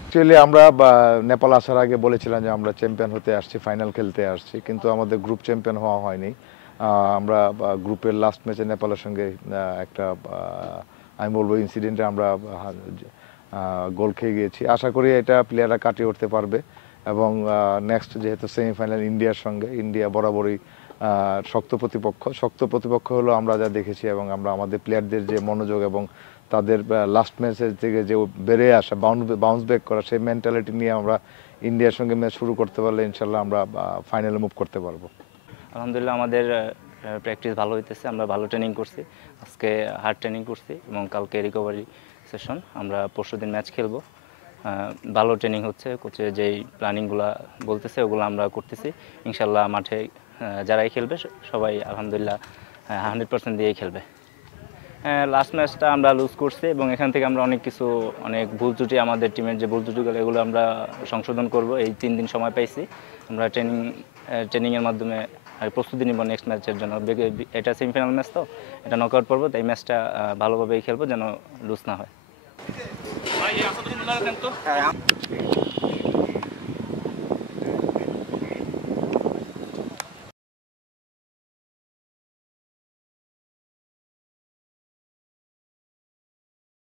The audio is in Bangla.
অ্যাকচুয়ালি আমরা নেপাল আসার আগে বলেছিলাম যে আমরা চ্যাম্পিয়ন হতে আসছি, ফাইনাল খেলতে আসছি, কিন্তু আমাদের গ্রুপ চ্যাম্পিয়ন হওয়া হয়নি। আমরা গ্রুপের লাস্ট ম্যাচে নেপালের সঙ্গে একটা আমি বলবো ইনসিডেন্টে আমরা গোল খেয়ে গিয়েছি। আশা করি এটা প্লেয়াররা কাটিয়ে উঠতে পারবে এবং নেক্সট যেহেতু সেমিফাইনাল ইন্ডিয়ার সঙ্গে, ইন্ডিয়া বরাবরই শক্ত প্রতিপক্ষ হলো আমরা যা দেখেছি, এবং আমরা আমাদের প্লেয়ারদের যে মনোযোগ এবং তাদের লাস্ট ম্যাচের থেকে যে বেড়ে আসা বাউন্স ব্যাক করা, সেই মেন্টালিটি নিয়ে আমরা ইন্ডিয়ার সঙ্গে ম্যাচ শুরু করতে পারলে ইনশাল্লাহ আমরা ফাইনালে মুভ করতে পারবো। আলহামদুলিল্লাহ আমাদের প্র্যাকটিস ভালো হইতেছে, আমরা ভালো ট্রেনিং করছি, আজকে হার্ড ট্রেনিং করছি এবং কালকে রিকভারি সেশন। আমরা পরশুদিন ম্যাচ খেলবো। ভালো ট্রেনিং হচ্ছে, কোচের যেই প্ল্যানিংগুলো বলতেছে ওগুলো আমরা করতেছি। ইনশাল্লাহ মাঠে যারাই খেলবে সবাই আলহামদুলিল্লাহ 100% দিয়েই খেলবে। লাস্ট ম্যাচটা আমরা লুজ করছি এবং এখান থেকে আমরা অনেক ভুল ত্রুটি, আমাদের টিমের যে ভুল ত্রুটিগুলো এগুলো আমরা সংশোধন করব। এই 3 দিন সময় পাইছি, আমরা ট্রেনিংয়ের মাধ্যমে প্রস্তুতি নিব নেক্সট ম্যাচের জন্য। এটা সেমিফাইনাল ম্যাচ, তো এটা নকআউট পর্ব, তাই ম্যাচটা ভালোভাবেই খেলবো যেন লুজ না হয়।